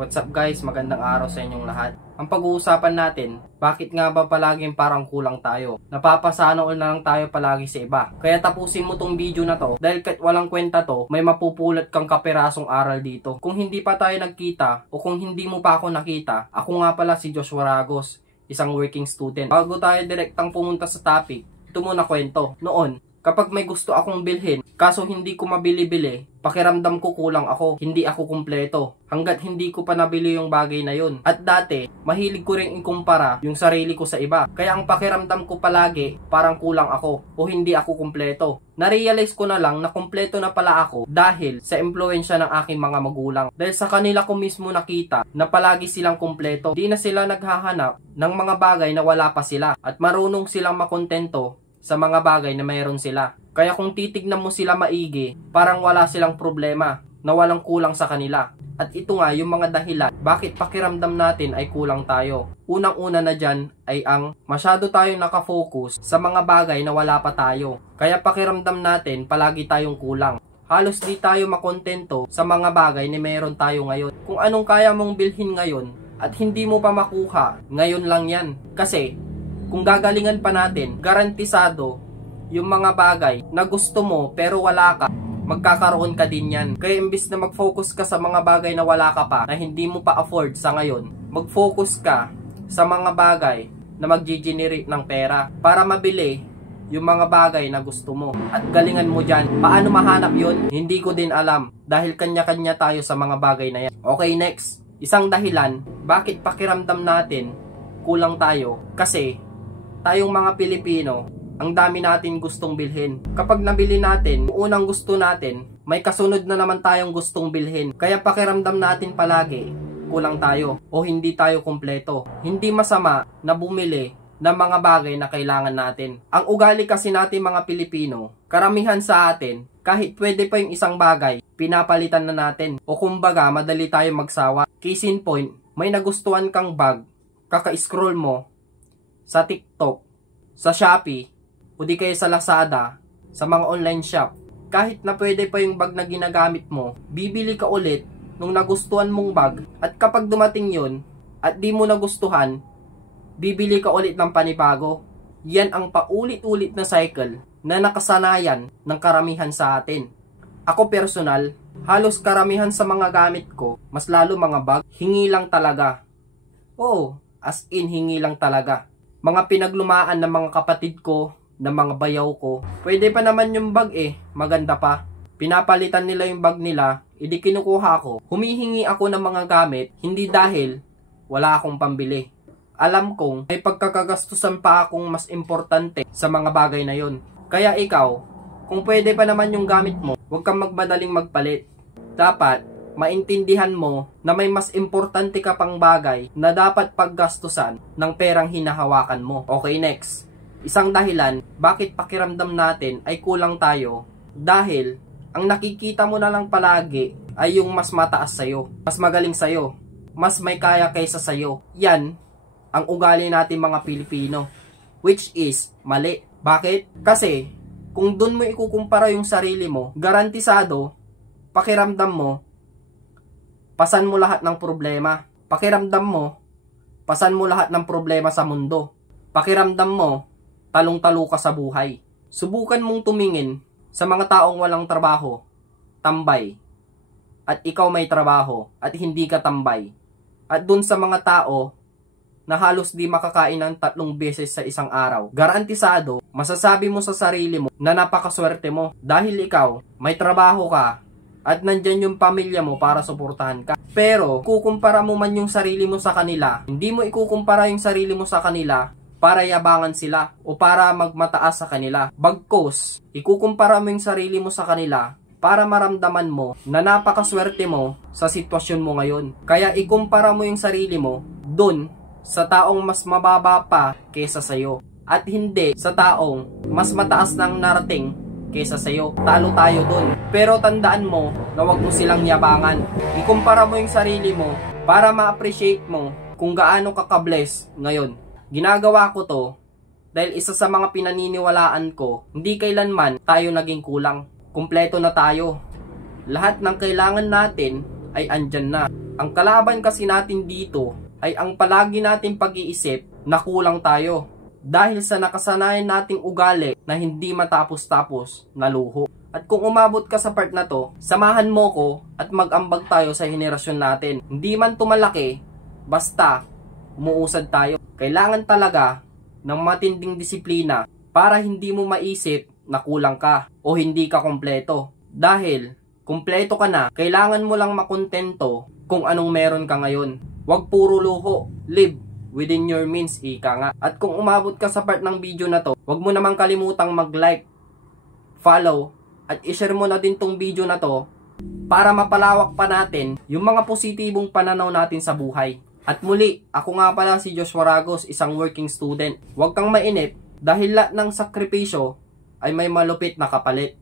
What's up guys? Magandang araw sa inyong lahat. Ang pag-uusapan natin, bakit nga ba palaging parang kulang tayo? Napapasana all na lang tayo palagi sa iba. Kaya tapusin mo tong video na to dahil kahit walang kwenta to, may mapupulot kang kapirasong aral dito. Kung hindi pa tayo nagkita o kung hindi mo pa ako nakita, ako nga pala si Joshua Ragos, isang working student. Bago tayo direktang pumunta sa topic, ito muna kwento. Noon, kapag may gusto akong bilhin, kaso hindi ko mabili-bili, pakiramdam ko kulang ako, hindi ako kumpleto. Hanggat hindi ko pa nabili yung bagay na yun. At dati, mahilig ko rin ikumpara yung sarili ko sa iba. Kaya ang pakiramdam ko palagi, parang kulang ako o hindi ako kumpleto. Narealize ko na lang na kumpleto na pala ako dahil sa impluensya ng aking mga magulang. Dahil sa kanila ko mismo nakita na palagi silang kumpleto. Di na sila naghahanap ng mga bagay na wala pa sila at marunong silang makontento sa mga bagay na mayroon sila. Kaya kung titignan mo sila maigi, parang wala silang problema na walang kulang sa kanila. At ito nga yung mga dahilan bakit pakiramdam natin ay kulang tayo. Unang-una na dyan ay ang masyado tayong nakafocus sa mga bagay na wala pa tayo. Kaya pakiramdam natin palagi tayong kulang. Halos di tayo makontento sa mga bagay na mayroon tayo ngayon. Kung anong kaya mong bilhin ngayon at hindi mo pa makuha, ngayon lang yan. Kasi kung gagalingan pa natin, garantisado yung mga bagay na gusto mo pero wala ka, magkakaroon ka din yan. Kaya imbis na mag-focus ka sa mga bagay na wala ka pa, na hindi mo pa afford sa ngayon, mag-focus ka sa mga bagay na mag-generate ng pera para mabili yung mga bagay na gusto mo. At galingan mo dyan. Paano mahanap yun? Hindi ko din alam dahil kanya-kanya tayo sa mga bagay na yan. Okay, next. Isang dahilan, bakit pakiramdam natin kulang tayo? Kasi tayong mga Pilipino, ang dami natin gustong bilhin. Kapag nabili natin, unang gusto natin, may kasunod na naman tayong gustong bilhin. Kaya pakiramdam natin palagi, kulang tayo o hindi tayo kumpleto. Hindi masama na bumili ng mga bagay na kailangan natin. Ang ugali kasi natin mga Pilipino, karamihan sa atin, kahit pwede pa yung isang bagay, pinapalitan na natin. O kumbaga, madali tayo magsawa. Case in point, may nagustuhan kang bag, kaka-scroll mo sa TikTok, sa Shopee, o di kaya sa Lazada, sa mga online shop. Kahit na pwede pa yung bag na ginagamit mo, bibili ka ulit nung nagustuhan mong bag. At kapag dumating yun, at di mo nagustuhan, bibili ka ulit ng panibago. Yan ang paulit-ulit na cycle na nakasanayan ng karamihan sa atin. Ako personal, halos karamihan sa mga gamit ko, mas lalo mga bag, hingi lang talaga. Oo, as in hingi lang talaga. Mga pinaglumaan ng mga kapatid ko, ng mga bayaw ko. Pwede pa naman yung bag maganda pa. Pinapalitan nila yung bag nila, edi kinukuha ko. Humihingi ako ng mga gamit, hindi dahil wala akong pambili. Alam kong may pagkakagastusan pa akong mas importante sa mga bagay na yon. Kaya ikaw, kung pwede pa naman yung gamit mo, huwag kang magmadaling magpalit. Dapat maintindihan mo na may mas importante ka pang bagay na dapat paggastusan ng perang hinahawakan mo. Okay, next. Isang dahilan bakit pakiramdam natin ay kulang tayo dahil ang nakikita mo na lang palagi ay yung mas mataas sa'yo, mas magaling sa'yo, mas may kaya kaysa sa'yo. Yan ang ugali natin mga Pilipino, which is mali. Bakit? Kasi kung dun mo ikukumpara yung sarili mo, garantisado, pakiramdam mo, pasan mo lahat ng problema. Pakiramdam mo, pasan mo lahat ng problema sa mundo. Pakiramdam mo, talong-talo ka sa buhay. Subukan mong tumingin sa mga taong walang trabaho, tambay, at ikaw may trabaho at hindi ka tambay. At dun sa mga tao na halos di makakain ng 3 beses sa isang araw, garantisado, masasabi mo sa sarili mo na napakaswerte mo dahil ikaw may trabaho ka at nandyan yung pamilya mo para suportahan ka. Pero, kukumpara mo man yung sarili mo sa kanila, hindi mo ikukumpara yung sarili mo sa kanila para yabangan sila o para magmataas sa kanila. Bagkus, ikukumpara mo yung sarili mo sa kanila para maramdaman mo na napakaswerte mo sa sitwasyon mo ngayon. Kaya ikumpara mo yung sarili mo dun sa taong mas mababa pa kesa sa'yo. At hindi sa taong mas mataas nang narating kesa sa'yo. Talo tayo dun. Pero tandaan mo na wag mo silang yabangan. Ikumpara mo yung sarili mo para ma-appreciate mo kung gaano ka ka-bless ngayon. Ginagawa ko to dahil isa sa mga pinaniniwalaan ko, hindi kailanman tayo naging kulang. Kumpleto na tayo. Lahat ng kailangan natin ay andyan na. Ang kalaban kasi natin dito ay ang palagi nating pag-iisip na kulang tayo dahil sa nakasanayan nating ugali na hindi matapos-tapos na luho. At kung umabot ka sa part na to, samahan mo ko at mag-ambag tayo sa henerasyon natin. Hindi man tumalaki, basta umuusad tayo. Kailangan talaga ng matinding disiplina para hindi mo maisip na kulang ka o hindi ka kompleto. Dahil kompleto ka na, kailangan mo lang makontento kung anong meron ka ngayon. Huwag puro luho, live within your means, ika nga. At kung umabot ka sa part ng video na to, huwag mo namang kalimutang mag-like, follow, at i-share mo na din tong video na to para mapalawak pa natin yung mga positibong pananaw natin sa buhay. At muli, ako nga pala si Joshua Ragos, isang working student. Huwag kang mainip dahil lahat ng sakripisyo ay may malupit na kapalit.